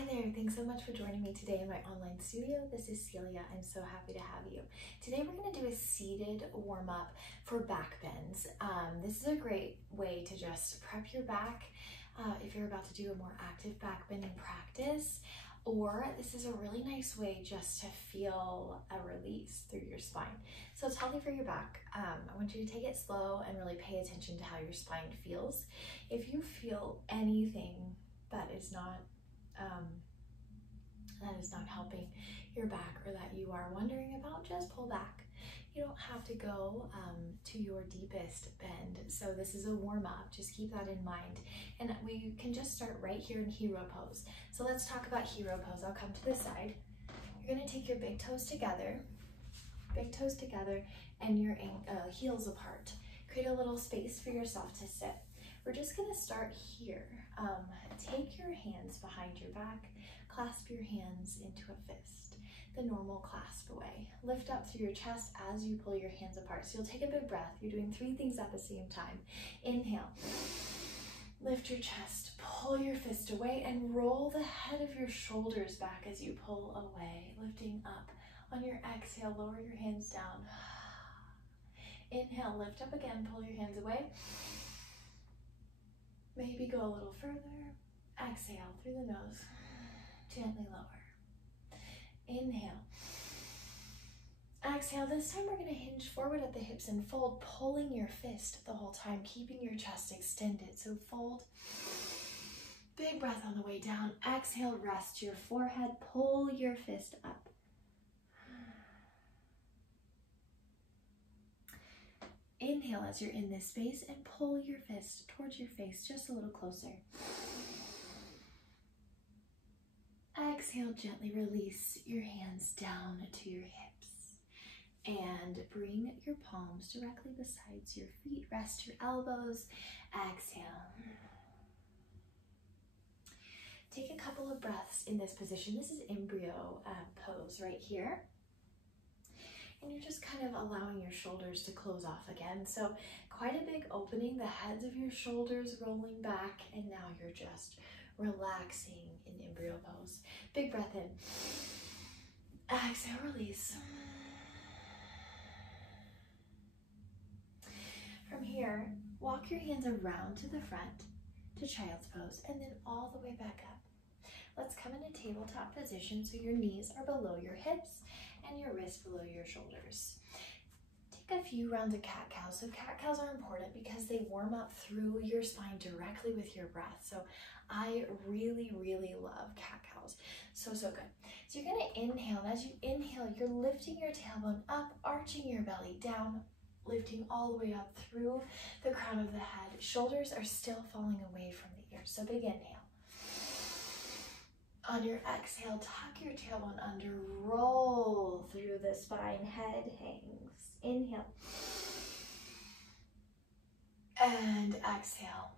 Hi there, thanks so much for joining me today in my online studio. This is Celia. I'm so happy to have you. Today we're going to do a seated warm-up for back bends. This is a great way to just prep your back if you're about to do a more active back bending practice, or this is a really nice way just to feel a release through your spine. So it's healthy for your back. I want you to take it slow and really pay attention to how your spine feels. If you feel anything that is not helping your back, or that you are wondering about, just pull back. You don't have to go to your deepest bend. So this is a warm-up, just keep that in mind. And we can just start right here in hero pose. So let's talk about hero pose. I'll come to the side. You're gonna take your big toes together, and your heels apart. Create a little space for yourself to sit. We're just gonna start here. Take your hands behind your back, clasp your hands into a fist, the normal clasp away. Lift up through your chest as you pull your hands apart. So you'll take a big breath. You're doing 3 things at the same time. Inhale, lift your chest, pull your fist away, and roll the head of your shoulders back as you pull away, lifting up. On your exhale, lower your hands down. Inhale, lift up again, pull your hands away. Maybe go a little further. Exhale through the nose, gently lower. Inhale. Exhale. This time we're going to hinge forward at the hips and fold, pulling your fist the whole time, keeping your chest extended. So fold. Big breath on the way down. Exhale, rest your forehead, pull your fist up. Inhale as you're in this space and pull your fist towards your face just a little closer. Exhale, gently release your hands down to your hips and bring your palms directly beside your feet. Rest your elbows. Exhale. Take a couple of breaths in this position. This is embryo pose right here. And you're just kind of allowing your shoulders to close off again. So quite a big opening, the heads of your shoulders rolling back, and now you're just relaxing in embryo pose. Big breath in. Exhale, release. From here, walk your hands around to the front to child's pose, and then all the way back up. Let's come into tabletop position so your knees are below your hips and your wrists below your shoulders. Take a few rounds of cat-cows. So cat-cows are important because they warm up through your spine directly with your breath. So I really, really love cat-cows. So good. So you're gonna inhale, and as you inhale, you're lifting your tailbone up, arching your belly down, lifting all the way up through the crown of the head. Shoulders are still falling away from the ears. So big inhale. On your exhale, tuck your tailbone under, roll through the spine, head hangs. Inhale. And exhale.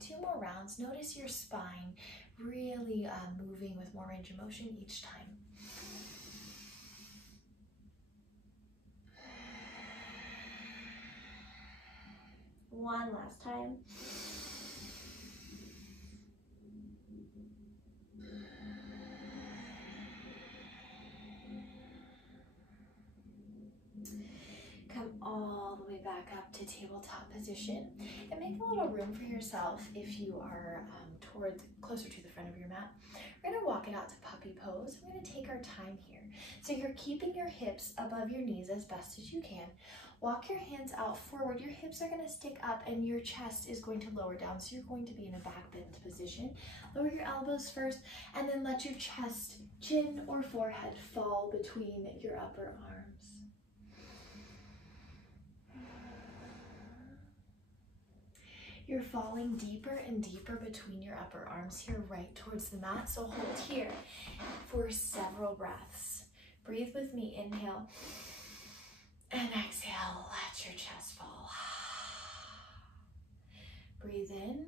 2 more rounds. Notice your spine really moving with more range of motion each time. One last time. Come all the way back up to tabletop position and make a little room for yourself if you are closer to the front of your mat. We're going to walk it out to puppy pose. We're going to take our time here. So you're keeping your hips above your knees as best as you can. Walk your hands out forward. Your hips are going to stick up and your chest is going to lower down. So you're going to be in a back bend position. Lower your elbows first and then let your chest, chin or forehead fall between your upper arms. You're falling deeper and deeper between your upper arms here, right towards the mat. So hold here for several breaths. Breathe with me. Inhale and exhale. Let your chest fall. Breathe in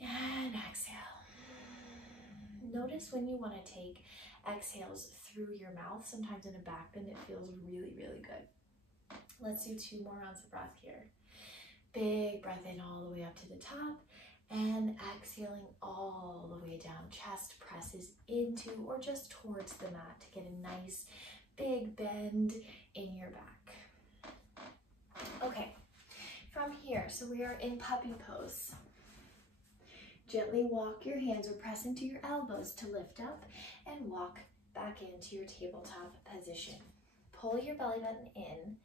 and exhale. Notice when you want to take exhales through your mouth. Sometimes in a back bend, it feels really, really good. Let's do 2 more rounds of breath here. Big big breath in all the way up to the top, and exhaling all the way down. Chest presses into or just towards the mat to get a nice big bend in your back. Okay, from here, so we are in puppy pose. Gently walk your hands or press into your elbows to lift up and walk back into your tabletop position. Pull your belly button in,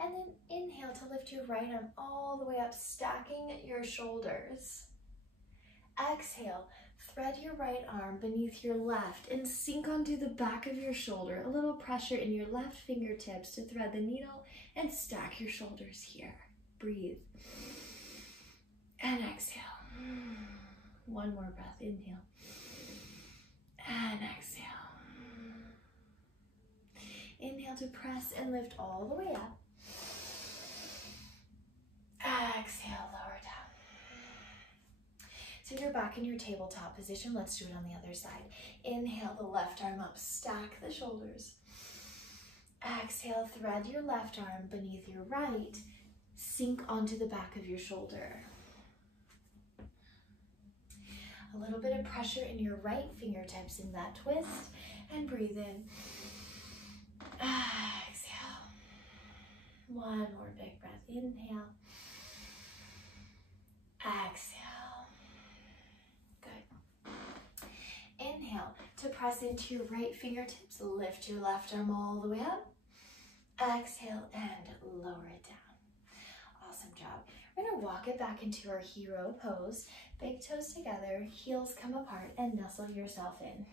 and then inhale to lift your right arm all the way up, stacking your shoulders. Exhale, thread your right arm beneath your left and sink onto the back of your shoulder. A little pressure in your left fingertips to thread the needle and stack your shoulders here. Breathe. And exhale. One more breath. Inhale. And exhale. Inhale to press and lift all the way up. Exhale, lower down. So you're back in your tabletop position. Let's do it on the other side. Inhale the left arm up, stack the shoulders. Exhale, thread your left arm beneath your right, sink onto the back of your shoulder. A little bit of pressure in your right fingertips in that twist, and breathe in. Exhale. One more big breath. Inhale. Exhale. Good. Inhale to press into your right fingertips. Lift your left arm all the way up. Exhale and lower it down. Awesome job. We're going to walk it back into our hero pose. Big toes together, heels come apart, and nestle yourself in.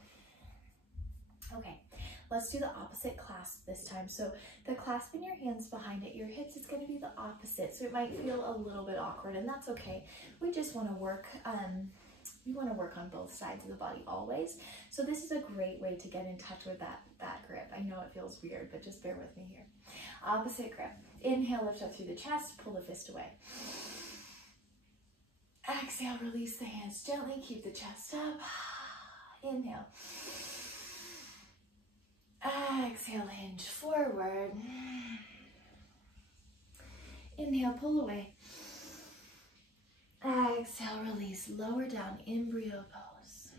Okay, let's do the opposite clasp this time. So the clasp in your hands behind at your hips is going to be the opposite. So it might feel a little bit awkward, and that's okay. We just want to work, on both sides of the body always. So this is a great way to get in touch with that grip. I know it feels weird, but just bear with me here. Opposite grip. Inhale, lift up through the chest, pull the fist away. Exhale, release the hands gently, keep the chest up. Inhale. Exhale, hinge forward. Inhale, pull away. Exhale, release, lower down, embryo pose.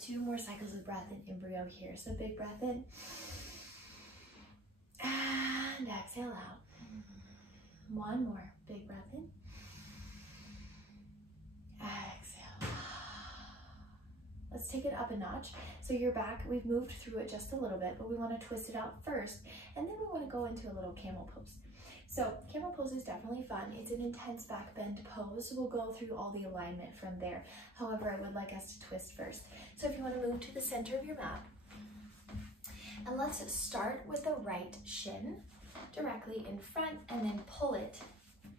2 more cycles of breath in embryo here. So big breath in. And exhale out. 1 more, big breath in. Exhale. Let's take it up a notch. So your back, we've moved through it just a little bit, but we want to twist it out first, and then we want to go into a little camel pose. So camel pose is definitely fun. It's an intense back bend pose. We'll go through all the alignment from there. However, I would like us to twist first. So if you want to move to the center of your mat, and let's start with the right shin directly in front, and then pull it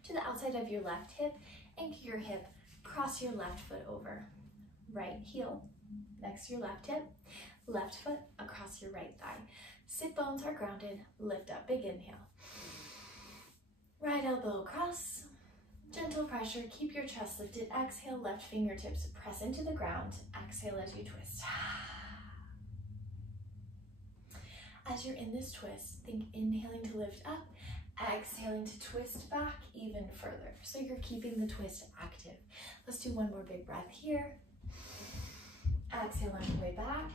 to the outside of your left hip, anchor your hip, cross your left foot over. Right heel next to your left hip, left foot across your right thigh. Sit bones are grounded, lift up, big inhale. Right elbow across, gentle pressure, keep your chest lifted. Exhale, left fingertips press into the ground. Exhale as you twist. As you're in this twist, think inhaling to lift up, exhaling to twist back even further. So you're keeping the twist active. Let's do 1 more big breath here. Exhale on your way back.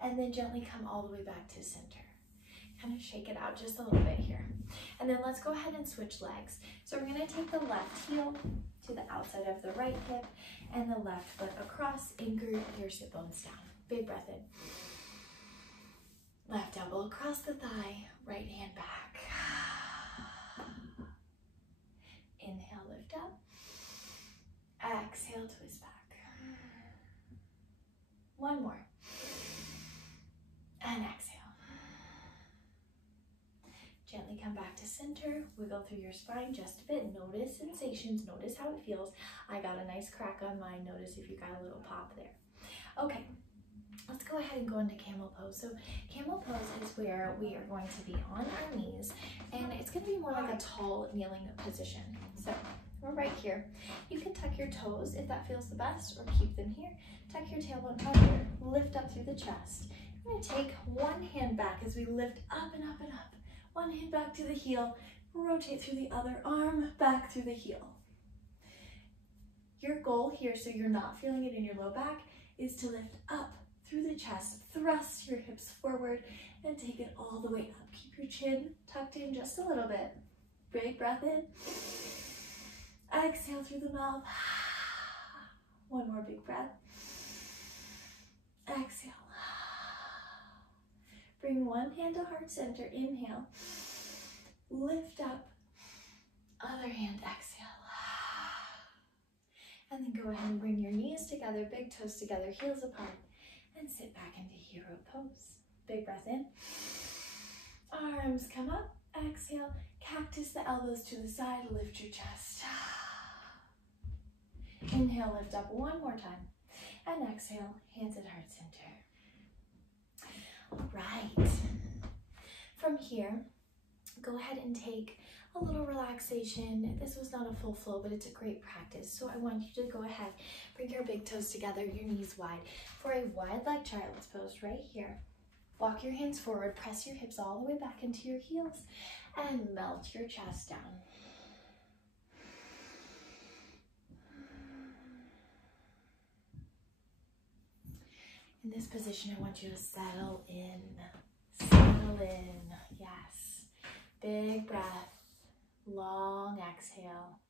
And then gently come all the way back to center. Kind of shake it out just a little bit here. And then let's go ahead and switch legs. So we're going to take the left heel to the outside of the right hip and the left foot across. Anchor your sit bones down. Big breath in. Left elbow across the thigh, right hand back. Inhale, lift up. Exhale, twist back. 1 more. And exhale. Gently come back to center. Wiggle through your spine just a bit. Notice sensations. Notice how it feels. I got a nice crack on mine. Notice if you got a little pop there. Okay. Let's go ahead and go into camel pose. So camel pose is where we are going to be on our knees, and it's going to be more like a tall kneeling position. So we're right here. You can tuck your toes if that feels the best, or keep them here. Tuck your tailbone under, lift up through the chest. We're going to take one hand back as we lift up and up and up. One hand back to the heel, rotate through the other arm, back through the heel. Your goal here, so you're not feeling it in your low back, is to lift up through the chest, thrust your hips forward, and take it all the way up. Keep your chin tucked in just a little bit. Big breath in. Exhale through the mouth. One more big breath. Exhale. Bring one hand to heart center. Inhale. Lift up. Other hand, exhale. And then go ahead and bring your knees together, big toes together, heels apart, and sit back into hero pose. Big breath in. Arms come up. Exhale. Cactus the elbows to the side. Lift your chest. Inhale, lift up one more time. And exhale, hands at heart center. All right. From here, go ahead and take a little relaxation. This was not a full flow, but it's a great practice. So I want you to go ahead, bring your big toes together, your knees wide, for a wide leg child's pose right here. Walk your hands forward, press your hips all the way back into your heels, and melt your chest down. In this position, I want you to settle in. Settle in, yes. Big breath, long exhale,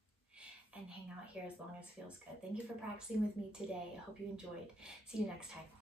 and hang out here as long as feels good. Thank you for practicing with me today. I hope you enjoyed. See you next time.